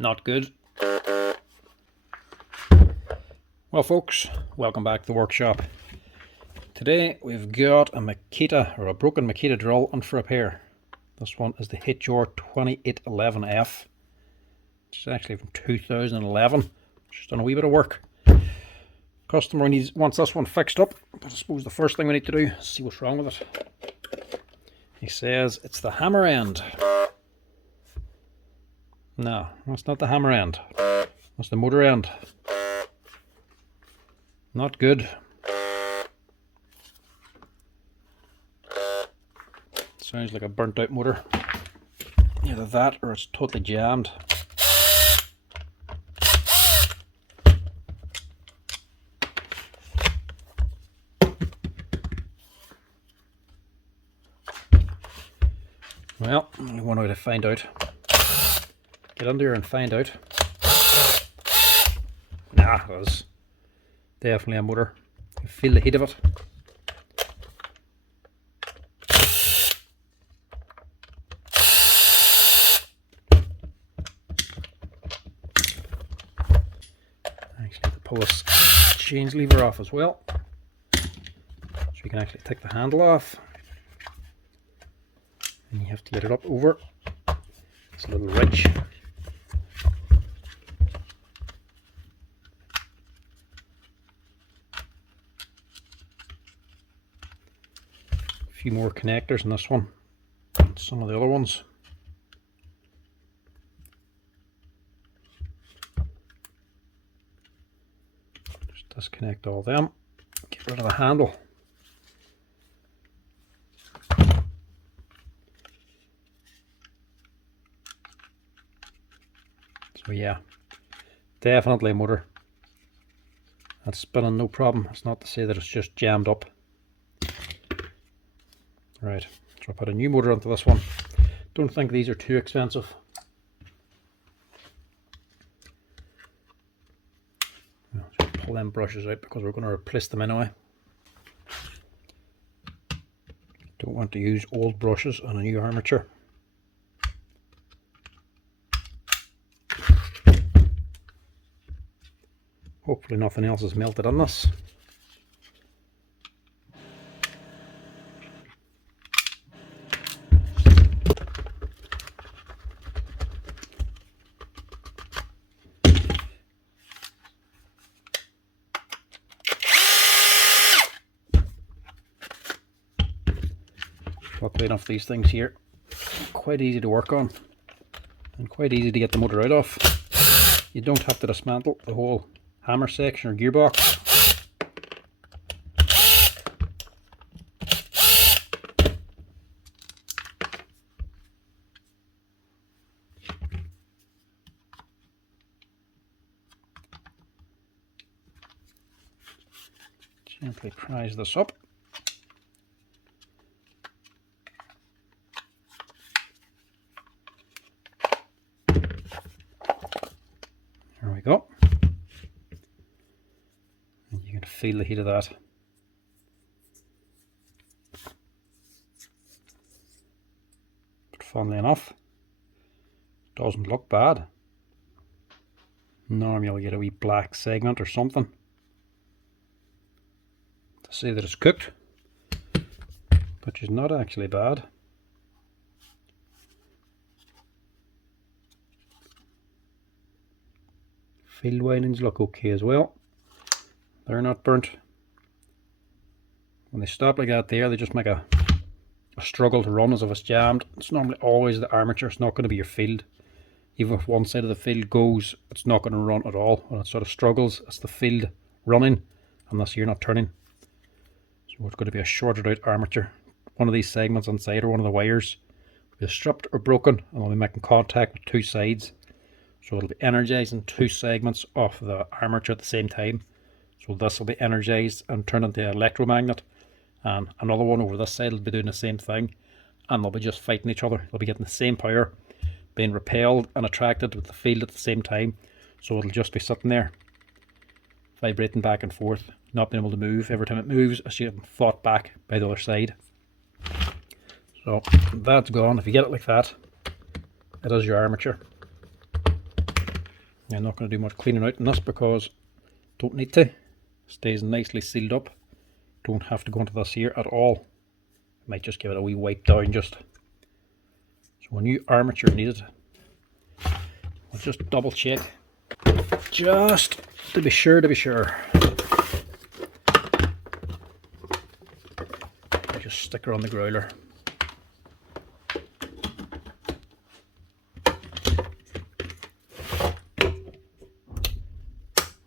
Not good. Well folks, welcome back to the workshop. Today we've got a Makita, or a broken Makita drill on for repair. This one is the HR2811F, which is actually from 2011. Just done a wee bit of work. Customer wants this one fixed up, but I suppose the first thing we need to do is see what's wrong with it. He says it's the hammer end. No, that's not the hammer end. That's the motor end. Not good. Sounds like a burnt out motor. Either that or it's totally jammed. Well, only one way to find out. Get under here and find out. Nah, that's definitely a motor. You feel the heat of it. Actually have to pull this change lever off as well, so you can actually take the handle off. And you have to get it up over this little ridge. A few more connectors in this one and some of the other ones. Just disconnect all them, get rid of the handle. So yeah, definitely a motor. That's spinning no problem. It's not to say that it's just jammed up. Right, so I'll put a new motor onto this one. Don't think these are too expensive. I'll just pull them brushes out because we're going to replace them anyway. Don't want to use old brushes on a new armature. Hopefully nothing else is melted on this. Luckily enough, these things here are quite easy to work on and quite easy to get the motor out of. You don't have to dismantle the whole hammer section or gearbox. Gently prise this up. There we go. And you can feel the heat of that. But funnily enough, it doesn't look bad. Normally you'll get a wee black segment or something to say that it's cooked, which is not actually bad. Field windings look okay as well. They're not burnt. When they stop like that there, they just make a struggle to run as if it's jammed. It's normally always the armature, it's not going to be your field. Even if one side of the field goes, it's not going to run at all. When it sort of struggles, it's the field running, unless you're not turning. So it's going to be a shorted out armature. One of these segments inside, or one of the wires, will be stripped or broken, and will be making contact with two sides. So it'll be energizing two segments of the armature at the same time. So this will be energized and turned into an electromagnet, and another one over this side will be doing the same thing, and they'll be just fighting each other. They'll be getting the same power, being repelled and attracted with the field at the same time. So it'll just be sitting there vibrating back and forth, not being able to move. Every time it moves, it's getting fought back by the other side. So that's gone. If you get it like that, it is your armature. I'm not going to do much cleaning out in this because don't need to. Stays nicely sealed up. Don't have to go into this here at all. Might just give it a wee wipe down just. So a new armature needed. I'll just double check. Just to be sure, Just stick her on the growler.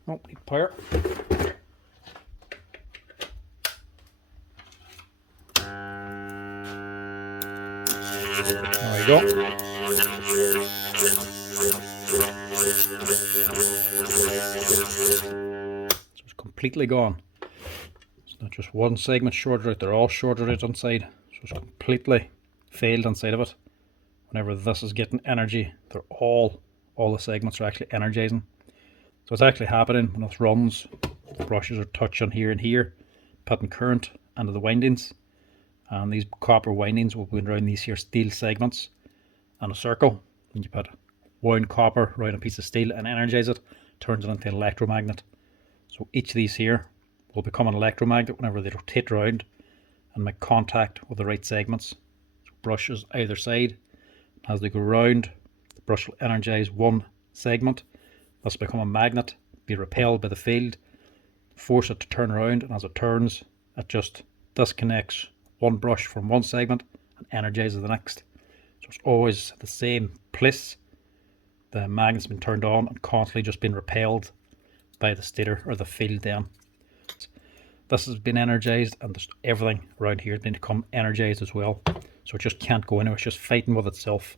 Oh, need power. There we go. So it's completely gone. It's not just one segment shorted out, they're all shorted out inside. So it's completely failed inside of it. Whenever this is getting energy, they're all the segments are actually energizing. So it's actually happening when it runs. The brushes are touching here and here, putting current into the windings. And these copper windings will go around these here steel segments in a circle. And you put wound copper around a piece of steel and energize it, turns it into an electromagnet. So each of these here will become an electromagnet whenever they rotate around and make contact with the right segments. So brushes either side. As they go round, the brush will energize one segment. This will become a magnet, be repelled by the field, force it to turn around, and as it turns, it just disconnects one brush from one segment and energizes the next. So it's always the same place. The magnet's been turned on and constantly just been repelled by the stator or the field then. This has been energized and everything around here has been become energized as well. So it just can't go anywhere, it's just fighting with itself.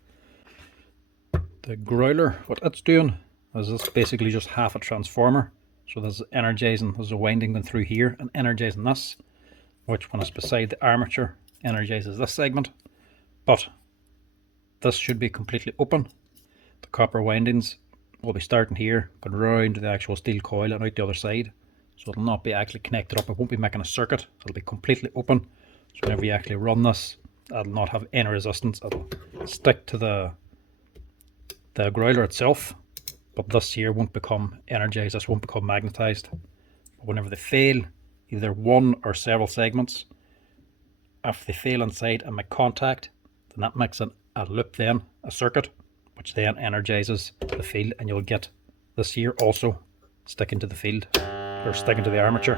The growler, what it's doing is this basically just half a transformer. So there's energizing, there's a winding going through here and energizing this, which when it's beside the armature energizes this segment. But this should be completely open. The copper windings will be starting here, going round the actual steel coil and out the other side. So it'll not be actually connected up, it won't be making a circuit, it'll be completely open. So whenever you actually run this, it'll not have any resistance, it'll stick to the growler itself, but this here won't become energized, this won't become magnetized. But whenever they fail, either one or several segments, if they fail inside and make contact, then that makes a loop then, a circuit, which then energizes the field, and you'll get this here also sticking to the field, or sticking to the armature.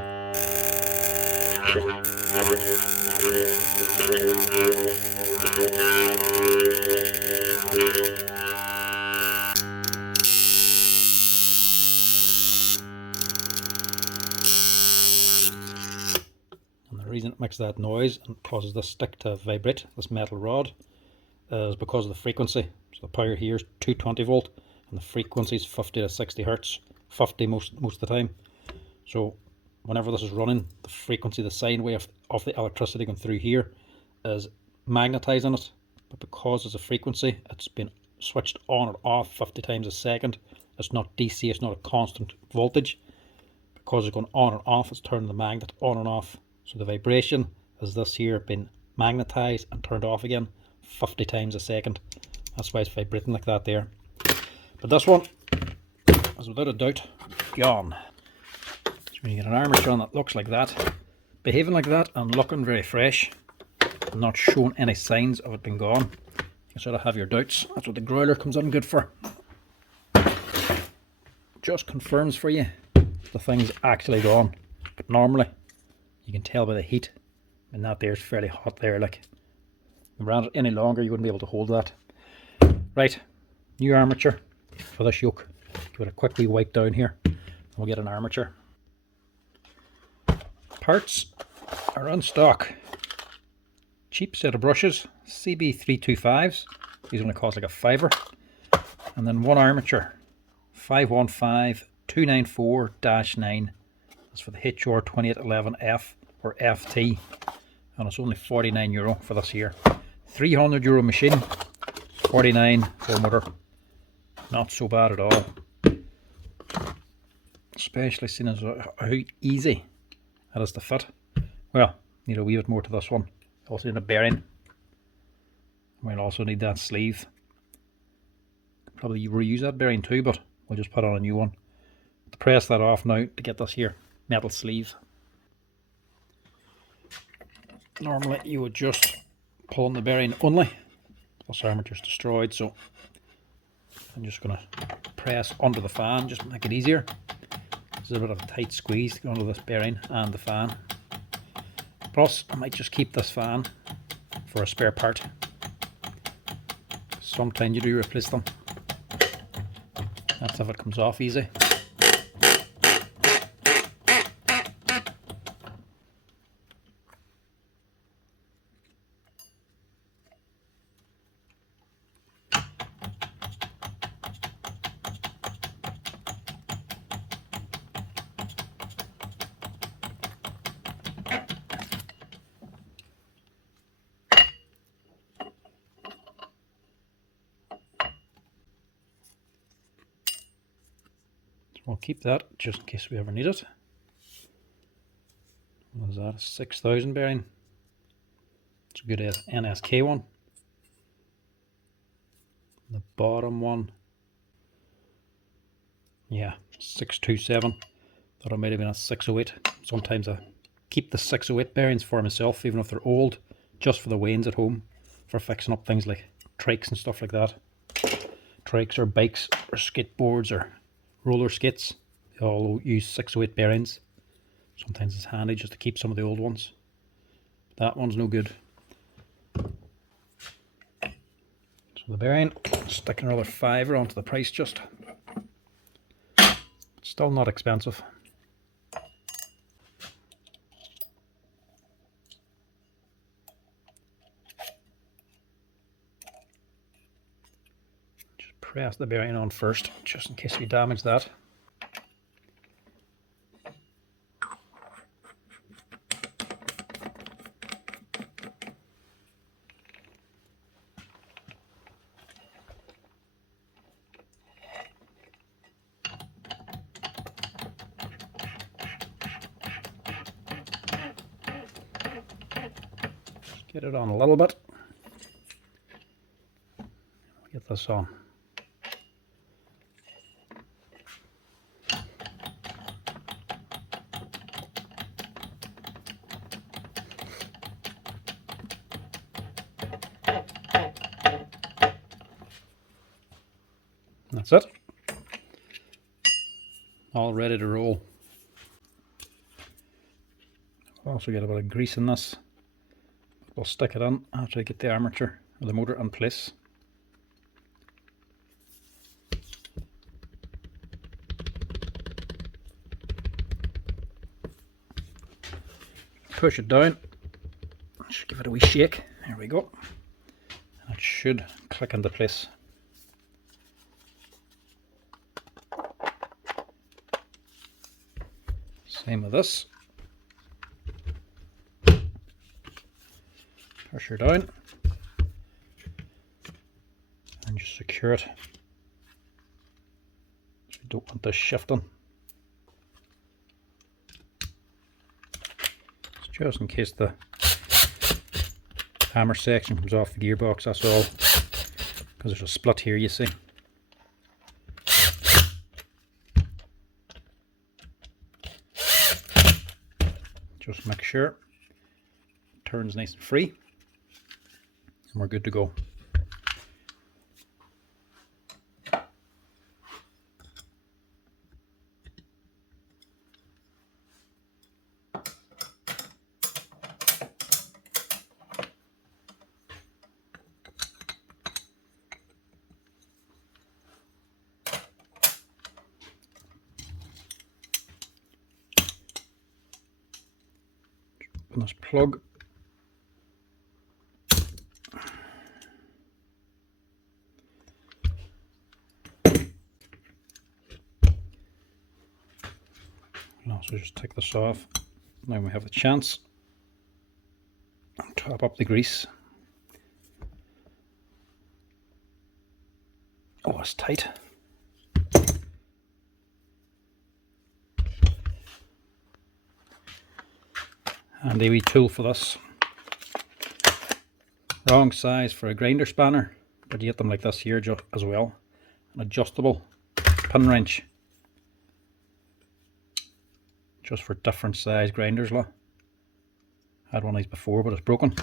And the reason it makes that noise and causes this stick to vibrate, this metal rod, is because of the frequency. So the power here is 220 volt and the frequency is 50 to 60 hertz, 50 most of the time. So whenever this is running, the frequency, the sine wave of the electricity going through here is magnetizing it, but because it's a frequency, it's been switched on or off 50 times a second. It's not DC, it's not a constant voltage. Because it's going on and off, it's turning the magnet on and off. So the vibration is this here been magnetized and turned off again 50 times a second. That's why it's vibrating like that there. But this one is without a doubt gone. So when you get an armature on that looks like that, behaving like that and looking very fresh, and not showing any signs of it being gone, you sort of have your doubts. That's what the growler comes in good for. Just confirms for you the thing's actually gone. But normally you can tell by the heat, and that there's fairly hot there. Like, if you ran it any longer, you wouldn't be able to hold that. Right, new armature for this yoke. Give it a quick wee wipe down here, and we'll get an armature. Parts are in stock. Cheap set of brushes, CB325s. These only cost like a $5. And then one armature, 515294-9. That's for the HR2811F or FT, and it's only €49 for this here. €300 machine, 49 for motor. Not so bad at all. Especially seeing as how easy it is to fit. Well, need a wee bit more to this one. Also need a bearing. We'll also need that sleeve. Probably reuse that bearing too, but we'll just put on a new one. To press that off now to get this here metal sleeve. Normally you would just pull on the bearing only. This armature's destroyed, so I'm just going to press onto the fan just to make it easier. There's a bit of a tight squeeze to go under this bearing and the fan. Plus, I might just keep this fan for a spare part. Sometimes you do replace them. That's if it comes off easy. We'll keep that just in case we ever need it. What is that? A 6000 bearing. It's a good NSK one. The bottom one, yeah, 627. Thought it might have been a 608. Sometimes I keep the 608 bearings for myself, even if they're old, just for the wains at home, for fixing up things like trikes and stuff like that. Trikes or bikes or skateboards or roller skates, they all use 608 bearings. Sometimes it's handy just to keep some of the old ones. That one's no good. So the bearing, stick another £5 onto the price just. Still not expensive. Just press the bearing on first, just in case we damage that. Get it on a little bit. Get this on. That's it. All ready to roll. I'll also get a bit of grease in this. We'll stick it in after I get the armature or the motor in place. Push it down. Just give it a wee shake. There we go. It should click into place. Same with this. Pressure down and just secure it. So we don't want this shifting. It's just in case the hammer section comes off the gearbox, that's all, because there's a split here, you see. Just make sure it turns nice and free. And we're good to go. Open this plug. So just take this off. Now we have the chance. Top up the grease. Oh, it's tight. Handy wee tool for this. Wrong size for a grinder spanner, but you get them like this here as well. An adjustable pin wrench, just for different size grinders. Look, had one of these before, but it's broken.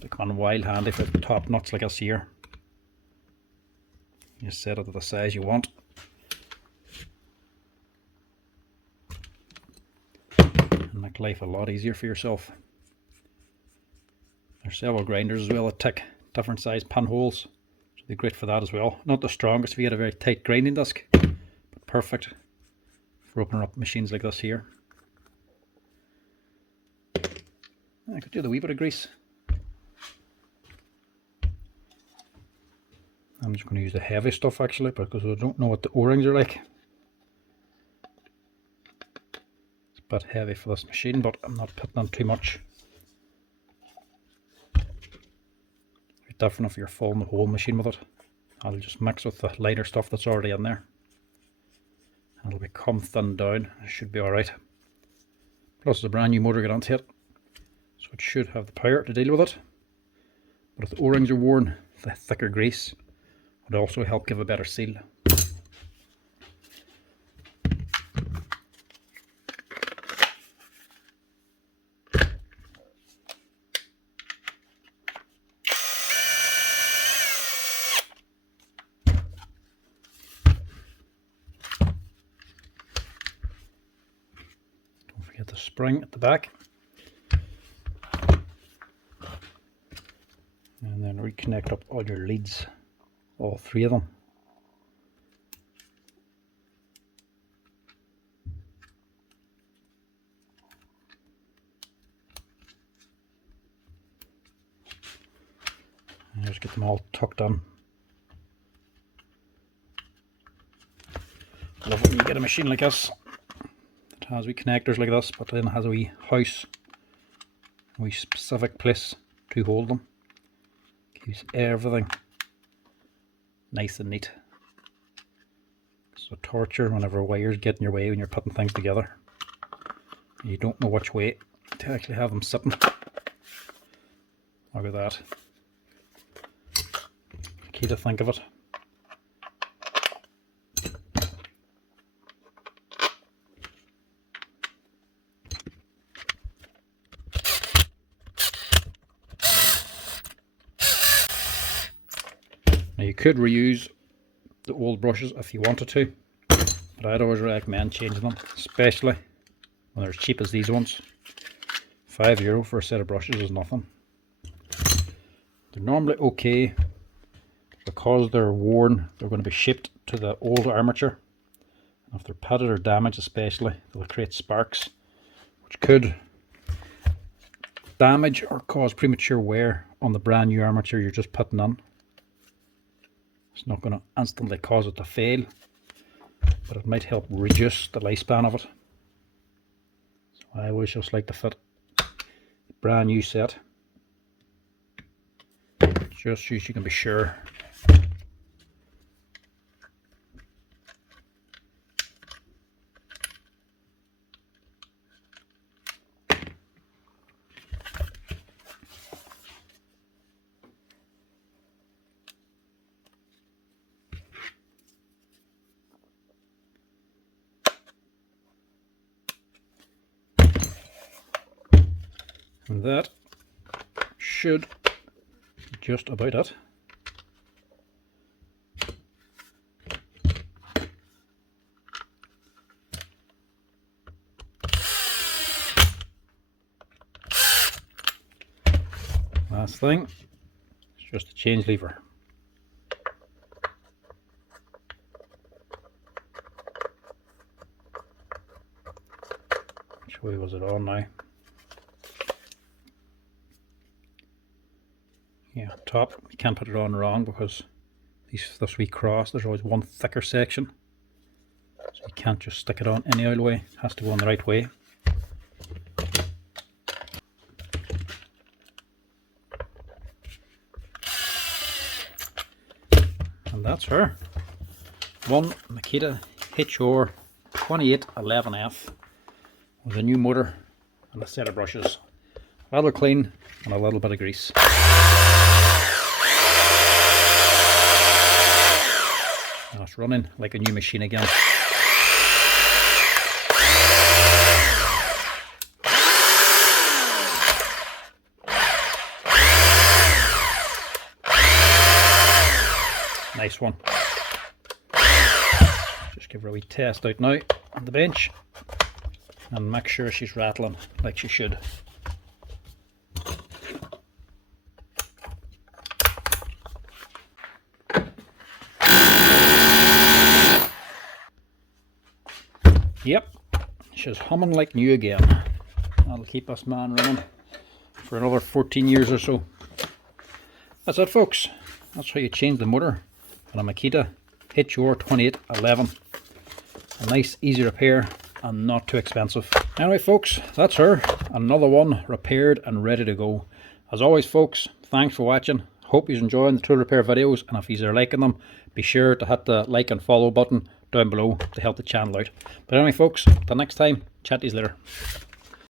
They come in wild handy for the top nuts like this here. You set it to the size you want. And make life a lot easier for yourself. There's several grinders as well that tick different size pinholes, so they're great for that as well. Not the strongest if you get a very tight grinding disc, but perfect for opening up machines like this here. I could do the wee bit of grease. I'm just going to use the heavy stuff actually, because I don't know what the O-rings are like. It's a bit heavy for this machine, but I'm not putting on too much. It's different if you're filling the whole machine with it. I'll just mix with the lighter stuff that's already in there. And it'll become thinned down. It should be alright. Plus it's a brand new motor get onto it, so it should have the power to deal with it. But if the O-rings are worn, the thicker grease would also help give a better seal. Don't forget the spring at the back. And then reconnect up all your leads. All three of them. And just get them all tucked in. I love when you get a machine like this. It has wee connectors like this, but then it has a wee house, a wee specific place to hold them. Keeps everything nice and neat. So torture whenever wires get in your way when you're putting things together. You don't know which way to actually have them sitting. Look at that. Key to think of it. Now you could reuse the old brushes if you wanted to, but I'd always recommend changing them, especially when they're as cheap as these ones. €5 for a set of brushes is nothing. They're normally okay. Because they're worn, they're going to be shipped to the old armature. And if they're pitted or damaged especially, they'll create sparks, which could damage or cause premature wear on the brand new armature you're just putting in. It's not going to instantly cause it to fail, but it might help reduce the lifespan of it. So I always just like to fit a brand new set, just so you can be sure. And that should be just about it. Last thing is just a change lever. Which way was it on now? Yeah, top. You can't put it on wrong because this wee cross, there's always one thicker section. So you can't just stick it on any old way. It has to go on the right way. And that's her. One Makita HR2811F with a new motor and a set of brushes. A little clean and a little bit of grease. That's It's running like a new machine again. Nice one. Just give her a wee test out now on the bench and make sure she's rattling like she should. Yep, she's humming like new again. That'll keep us man running for another 14 years or so. That's it, folks. That's how you change the motor on a Makita HR2811. A nice, easy repair and not too expensive. Anyway, folks, that's her. Another one repaired and ready to go. As always, folks, thanks for watching. Hope you're enjoying the tool repair videos, and if you're liking them, be sure to hit the like and follow button down below to help the channel out. But anyway, folks, till next time, chat to you later.